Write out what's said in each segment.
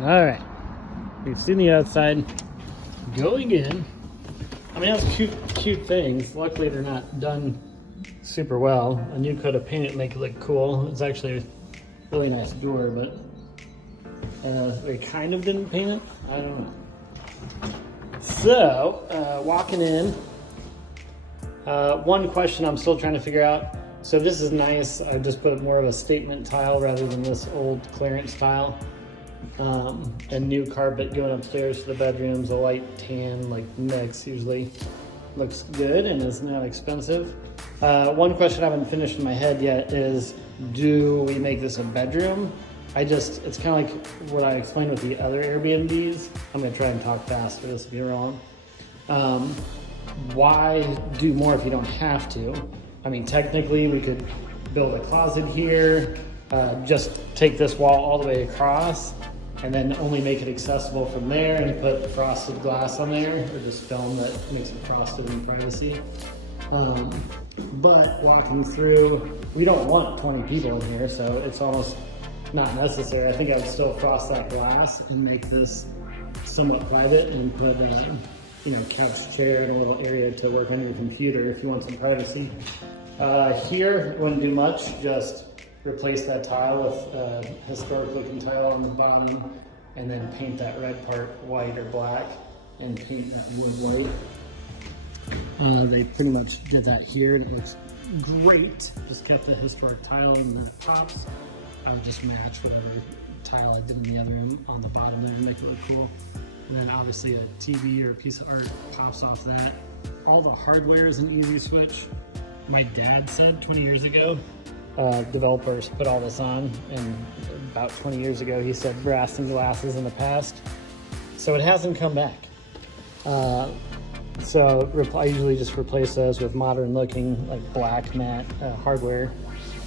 All right, we've seen the outside. Going in, I mean, that's cute things. Luckily, they're not done super well. A new coat of paint make it look cool. It's actually a really nice door, but they kind of didn't paint it. I don't know. So, walking in, one question I'm still trying to figure out. So this is nice. I just put more of a statement tile rather than this old clearance tile. And new carpet going upstairs to the bedrooms, a light tan like mix usually looks good and is not expensive. One question I haven't finished in my head yet is, do we make this a bedroom? It's kind of like what I explained with the other Airbnbs. I'm gonna try and talk fast, but this will be wrong. Why do more if you don't have to? I mean, technically we could build a closet here, just take this wall all the way across, and then only make it accessible from there and put frosted glass on there, or just film that makes it frosted in privacy. But walking through, we don't want 20 people in here, so it's almost not necessary. I think I would still frost that glass and make this somewhat private and put a couch, chair, and a little area to work on your computer if you want some privacy. Here, wouldn't do much, just replace that tile with historic looking tile on the bottom, and then paint that red part white or black and paint that wood white. They pretty much did that here and it looks great. Just kept the historic tile in the tops. I would just match whatever tile I did in the other room on the bottom there to make it look cool. And then obviously a TV or a piece of art pops off that. All the hardware is an easy switch. My dad said 20 years ago, developers put all this on, and about 20 years ago he said brass and glasses in the past. So it hasn't come back. So I usually just replace those with modern looking, like black matte hardware.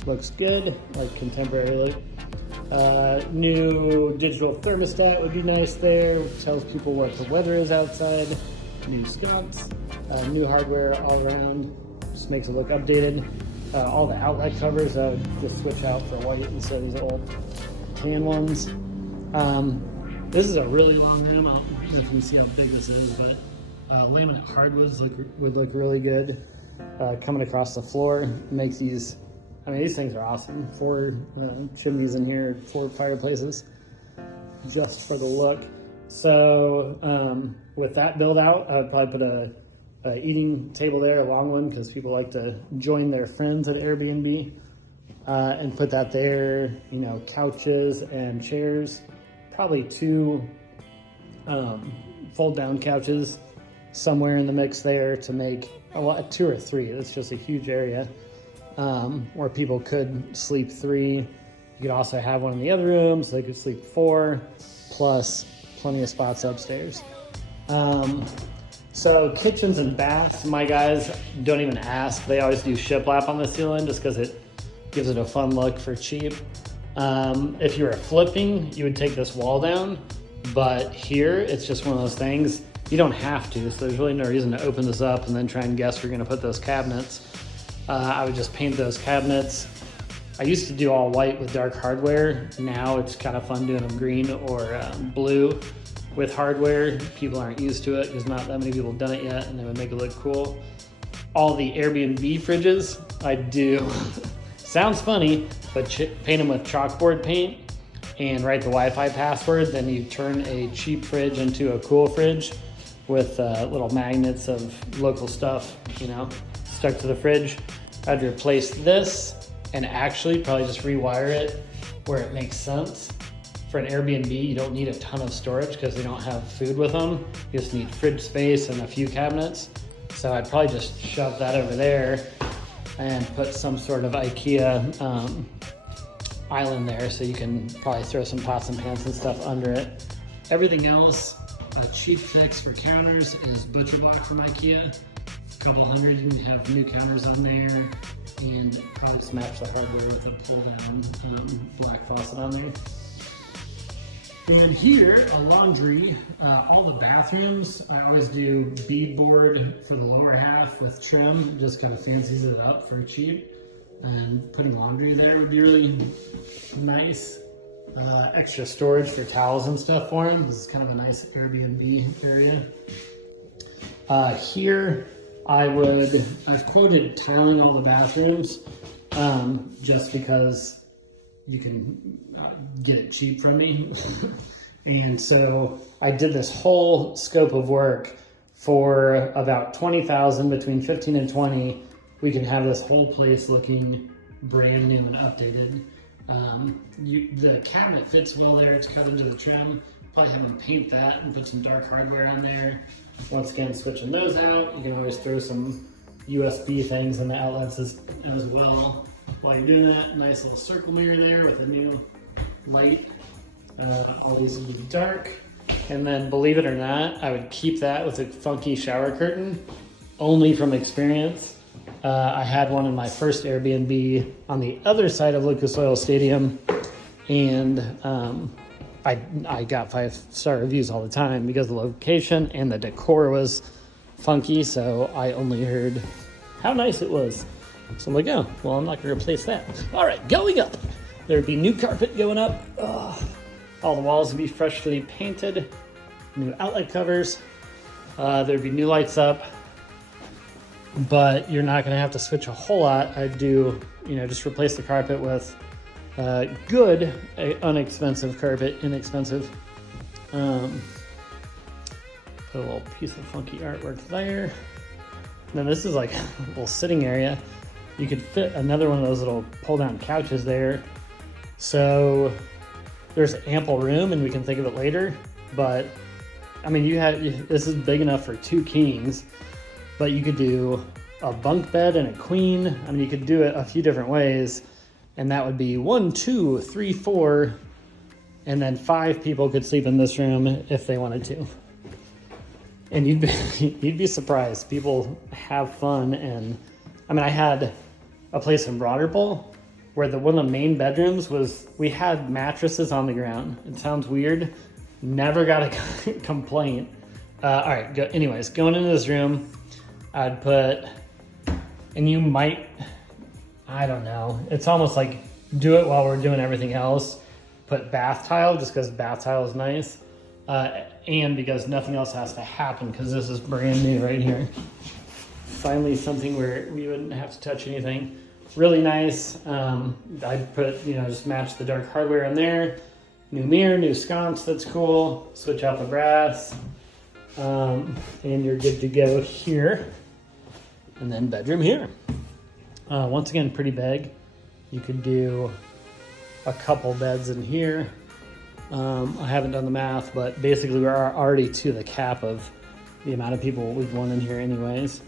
Looks good, like contemporary look. New digital thermostat would be nice there. Tells people what the weather is outside. New sconce, new hardware all around. Just makes it look updated. All the outlet covers, I would just switch out for white instead of these old tan ones. This is a really long room. I don't know if you can see how big this is, but laminate hardwoods would look really good. Coming across the floor makes these, I mean, these things are awesome. 4 chimneys in here, 4 fireplaces, just for the look. So with that build out, I would probably put a eating table there, a long one, because people like to join their friends at Airbnb, and put that there. Couches and chairs, probably 2 fold down couches somewhere in the mix there to make 2 or 3. It's just a huge area where people could sleep 3. You could also have one in the other room, so they could sleep 4, plus plenty of spots upstairs. So kitchens and baths, my guys don't even ask. They always do shiplap on the ceiling just because it gives it a fun look for cheap. If you were flipping, you would take this wall down, but here it's just one of those things. You don't have to, so there's really no reason to open this up and then try and guess where you're gonna put those cabinets. I would just paint those cabinets. I used to do all white with dark hardware. Now it's kind of fun doing them green or blue with hardware. People aren't used to it because not that many people have done it yet, and they would make it look cool. All the Airbnb fridges, I do, sounds funny, but paint them with chalkboard paint and write the Wi-Fi password. Then you turn a cheap fridge into a cool fridge with little magnets of local stuff, stuck to the fridge. I'd replace this and actually probably just rewire it where it makes sense. For an Airbnb, you don't need a ton of storage because they don't have food with them. You just need fridge space and a few cabinets. So I'd probably just shove that over there and put some sort of IKEA island there, so you can probably throw some pots and pans and stuff under it. Everything else, a cheap fix for counters is butcher block from IKEA. A couple hundred, you can have new counters on there, and probably just match the hardware with a pull down black faucet on there. And here, a laundry, all the bathrooms, I always do beadboard for the lower half with trim, just kind of fancies it up for cheap. And putting laundry there would be really nice. extra storage for towels and stuff for him. This is kind of a nice Airbnb area. Here, I've quoted tiling all the bathrooms just because you can get it cheap from me. And so I did this whole scope of work for about 20,000, between 15 and 20. We can have this whole place looking brand new and updated. The cabinet fits well there. It's cut into the trim. Probably have them paint that and put some dark hardware on there. Once again, switching those out. You can always throw some USB things in the outlets as well. While you're doing that, nice little circle mirror there with a new light. Always will be dark. And then, believe it or not, I would keep that with a funky shower curtain, only from experience. I had one in my first Airbnb on the other side of Lucas Oil Stadium, and I got 5-star reviews all the time because the location and the decor was funky, so I only heard how nice it was. So I'm like, oh, well, I'm not going to replace that. All right, going up. There'd be new carpet going up. All the walls would be freshly painted. New outlet covers. There'd be new lights up. But you're not going to have to switch a whole lot. I'd do, just replace the carpet with good, inexpensive carpet, inexpensive. Put a little piece of funky artwork there. And then this is like a little sitting area. You could fit another one of those little pull-down couches there. So there's ample room, and we can think of it later. But I mean, this is big enough for 2 kings. But you could do a bunk bed and a queen. I mean, you could do it a few different ways, and that would be 1, 2, 3, 4, and then 5 people could sleep in this room if they wanted to. And you'd be surprised. People have fun, and I mean, I had a place in Broderpool where one of the main bedrooms we had mattresses on the ground. It sounds weird. Never got a complaint. All right. Anyways, going into this room. I'd put, and you might, I don't know, it's almost like do it while we're doing everything else. Put bath tile, just because bath tile is nice, and because nothing else has to happen, because this is brand new right here. Finally, something where we wouldn't have to touch anything. Really nice. I'd put, just match the dark hardware in there. New mirror, new sconce, that's cool. Switch out the brass. And you're good to go here. And then bedroom here. Once again, pretty big. You could do a couple beds in here. I haven't done the math, but basically we're already to the cap of the amount of people we'd want in here anyways.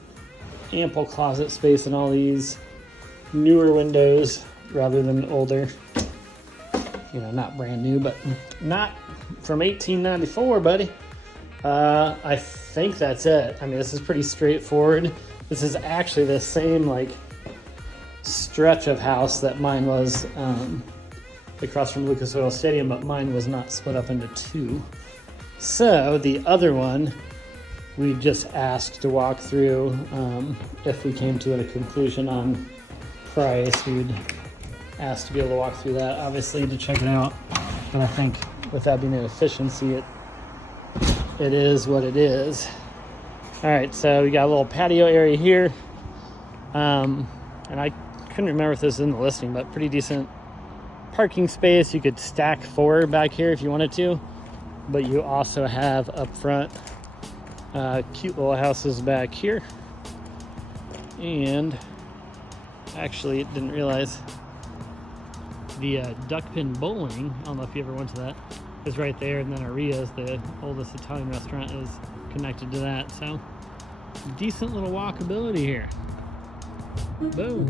Ample closet space in all these. Newer windows rather than older. Not brand new, but not from 1894, buddy. I think that's it. I mean, this is pretty straightforward. This is actually the same stretch of house that mine was across from Lucas Oil Stadium, but mine was not split up into 2. So the other one, we just asked to walk through. If we came to a conclusion on price, we'd ask to be able to walk through that, obviously, to check it out. But I think with that being an efficiency, it is what it is. All right, so we got a little patio area here. And I couldn't remember if this is in the listing, but pretty decent parking space. You could stack 4 back here if you wanted to, but you also have up front cute little houses back here. And actually, didn't realize the duck pin bowling, I don't know if you ever went to that, is right there, and then Aria's, the oldest Italian restaurant, is connected to that. So decent little walkability here. Boom.